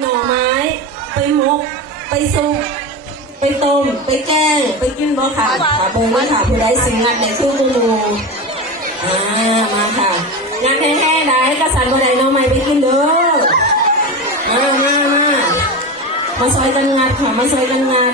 หน่อไม้ ไปมก ไปสุกไปต้ม ไปแกง ไปกินบ่ค่ะขาบงว่าค่ะผู้ใดสิงงานในตู้กูมูอ่ามาค่ะ งานแห้ๆได้กระสันบ่ได้น้องไม้ไปกินเด้อมามามามาซอยกันงานค่ะมาซอยกันงาน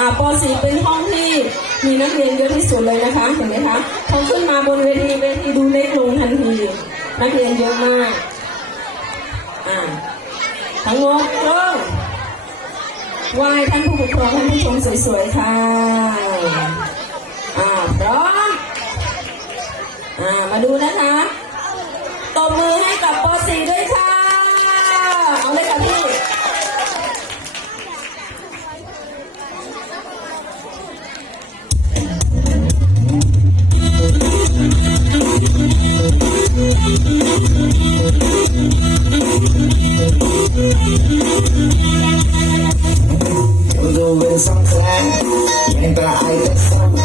อ่าป .4 เป็นห้องที่มีนักเรียนเยอะที่สุดเลยนะคะเห็นไหมคะพอขึ้นมาบนเวทีเวทีดูเล็กลงทันที นักเรียนเยอะมากอ่าทั้งหมดลงไายท่านผู้ปกครองท่านผู้ชมสวยๆค่ะอ่าพร้อมอ่ามาดูนะคะตบมือให้กับป .4 ด้วยค่ะ dù bên sông khang nhanh ta ai tất sông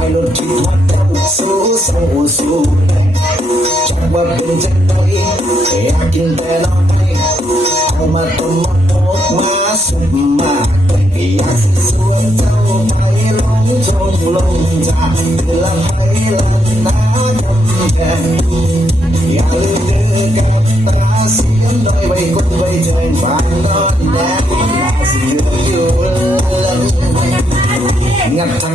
ai luôn chỉ mắt tâm số sông ô số trong bờ bên chân tay em kinh tế nó tay ao mà tâm mắt tốt má sụp mà vì em sẽ xuống châu tay lóng lồng trà là hay là đã đâm kèm Yeah.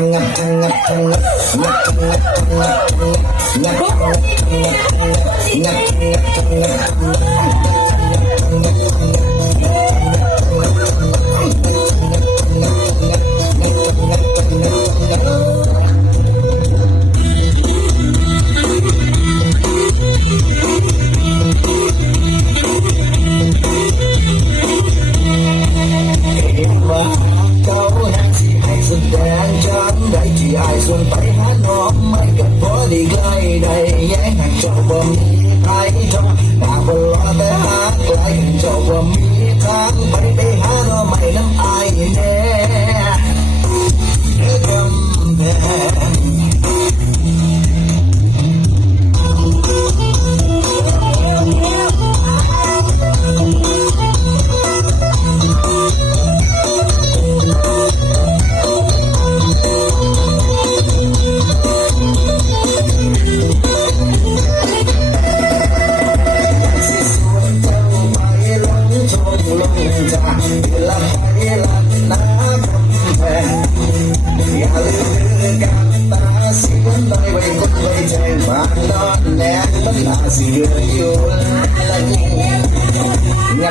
மைதேகாரோ மயிலம் ஆ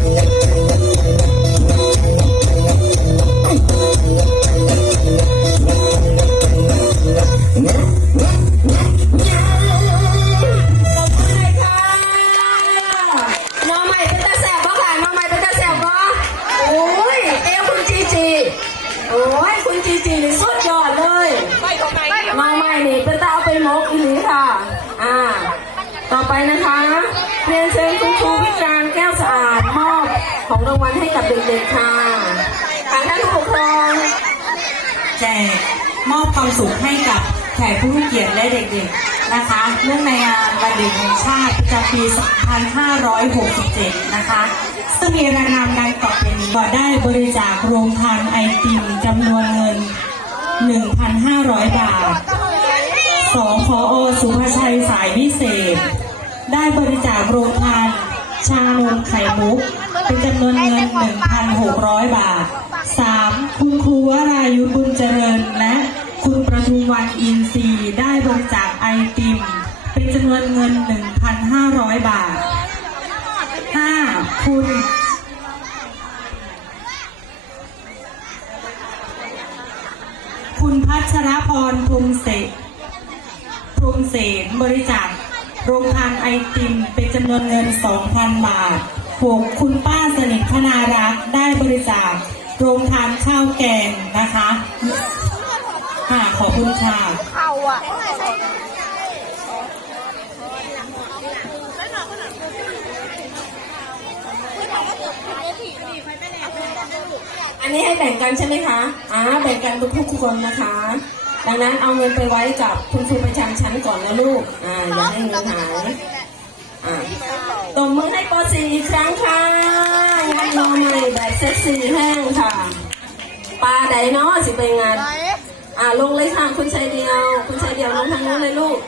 Yeah. นกอีหลีค่ะ อ่า ต่อไปนะคะเรียนเชิญคุณครูวิจารณ์แก้วสะอาดมอบของรางวัลให้กับเด็กๆค่ะทางท่านผู้ปกครองแจกมอบความสุขให้กับแขกผู้มีเกียรติและเด็กๆนะคะเนื่องในงานวันเด็กแห่งชาติประจำปี 2567 นะคะ ซึ่งมีรายนามดังต่อไปนี้ก็ได้บริจาคโรงทานไอติมจำนวนเงิน 1,500 บาท สองพอสุภชัยสายวิเศษ ได้บริจาคโรงทานชานมไข่มุก เป็นจำนวนเงิน 1,600 บาท 3. คุณครูวรายุบุญเจริญ และคุณประทุมวันอินทรีได้บริจาคไอติม เป็นจำนวนเงิน 1,500 บาท 5. คุณคุณพัชรพรพรหมเสกพรหมเสนบริจาคโรงทานไอ ติมเป็นจำนวนเงิน 2,000 บาท 6. คุณป้าสนิทธนารักษ์ได้บริจาคโรงทานข้าวแกงนะคะค่ะขอบคุณค่ะอันนี้ให้แบ่งกันใช่ไหมคะอ่าแบ่งกันทุกๆคนนะคะ ดังนั้นเอาเงินไปไว้กับคุณครูประจำชั้นก่อนนะลูก อ่าอย่าให้เงินหายอ่า ตบมือให้ป .4 อีกครั้งค่ะงานนอใหม่แบบเซ็กซี่แห้งค่ะ ปลาไดเนาะสิไปงาน อ่าลงเลยค่ะ คุณชายเดียว คุณชายเดียวลงทางนู้นเลยลูก